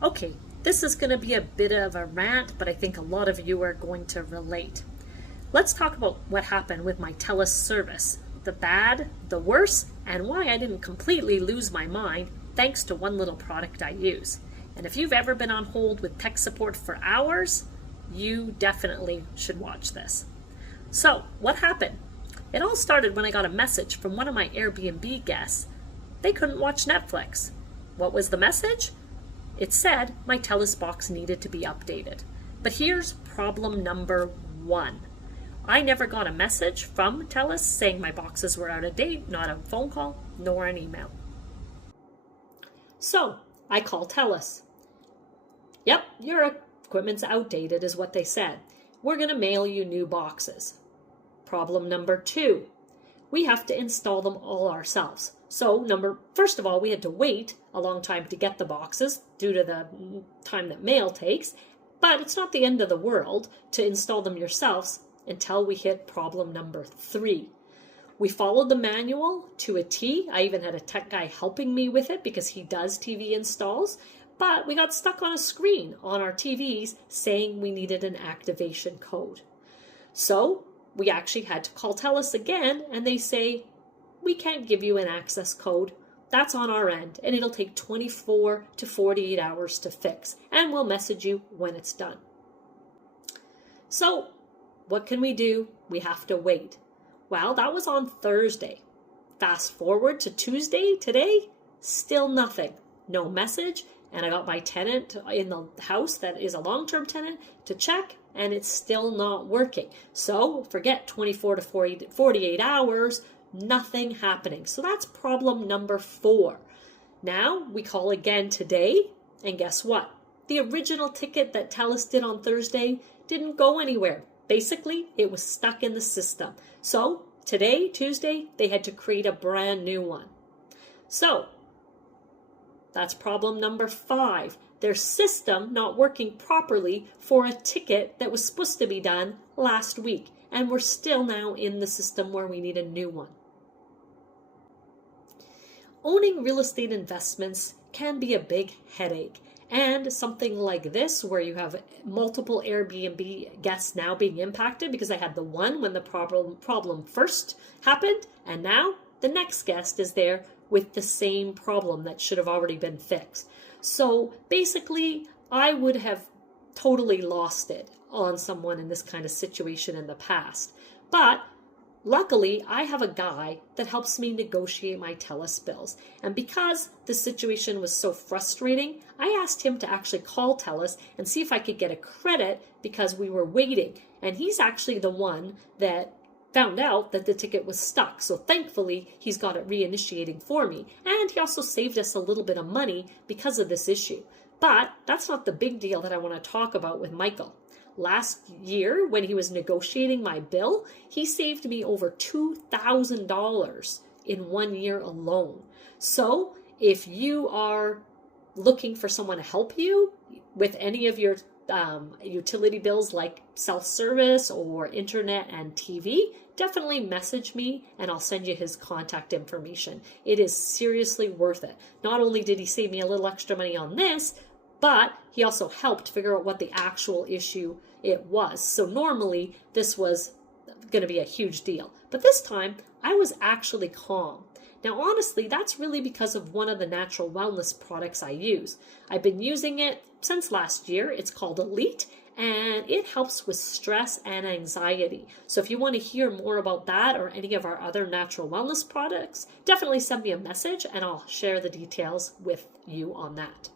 Okay, this is going to be a bit of a rant, but I think a lot of you are going to relate. Let's talk about what happened with my Telus service. The bad, the worse, and why I didn't completely lose my mind thanks to one little product I use. And if you've ever been on hold with tech support for hours, you definitely should watch this. So, what happened? It all started when I got a message from one of my Airbnb guests. They couldn't watch Netflix. What was the message? It said my Telus box needed to be updated. But here's problem number one. I never got a message from Telus saying my boxes were out of date, not a phone call, nor an email. So I call Telus. Yep, your equipment's outdated is what they said. We're going to mail you new boxes. Problem number two. We have to install them all ourselves. So first of all, we had to wait a long time to get the boxes due to the time that mail takes, but it's not the end of the world to install them yourselves until we hit problem number three. We followed the manual to a T. I even had a tech guy helping me with it because he does TV installs, but we got stuck on a screen on our TVs saying we needed an activation code. So we actually had to call Telus again, and they say, we can't give you an access code. That's on our end, and it'll take 24 to 48 hours to fix, and we'll message you when it's done. So what can we do? We have to wait. Well, that was on Thursday. Fast forward to Tuesday, today, still nothing. No message, and I got my tenant in the house that is a long-term tenant to check, and it's still not working. So forget 24 to 48 hours, nothing happening. So that's problem number four. Now we call again today, and guess what? The original ticket that Telus did on Thursday didn't go anywhere. Basically, it was stuck in the system. So today, Tuesday, they had to create a brand new one. So that's problem number five. Their system not working properly for a ticket that was supposed to be done last week. And we're still now in the system where we need a new one. Owning real estate investments can be a big headache. And something like this, where you have multiple Airbnb guests now being impacted, because I had the one when the problem first happened, and now the next guest is there with the same problem that should have already been fixed. So basically, I would have totally lost it on someone in this kind of situation in the past. But luckily, I have a guy that helps me negotiate my Telus bills. And because the situation was so frustrating, I asked him to actually call Telus and see if I could get a credit because we were waiting. And he's actually the one that found out that the ticket was stuck. So thankfully, he's got it reinitiating for me. And he also saved us a little bit of money because of this issue. But that's not the big deal that I want to talk about with Michael. Last year, when he was negotiating my bill, he saved me over $2,000 in 1 year alone. So if you are looking for someone to help you with any of your utility bills like self-service or internet and TV, definitely message me and I'll send you his contact information. It is seriously worth it. Not only did he save me a little extra money on this, but he also helped figure out what the actual issue it was. So normally this was going to be a huge deal. But this time I was actually calm. Now honestly, that's really because of one of the natural wellness products I use. I've been using it since last year. It's called Elite, and it helps with stress and anxiety. So if you want to hear more about that or any of our other natural wellness products, definitely send me a message and I'll share the details with you on that.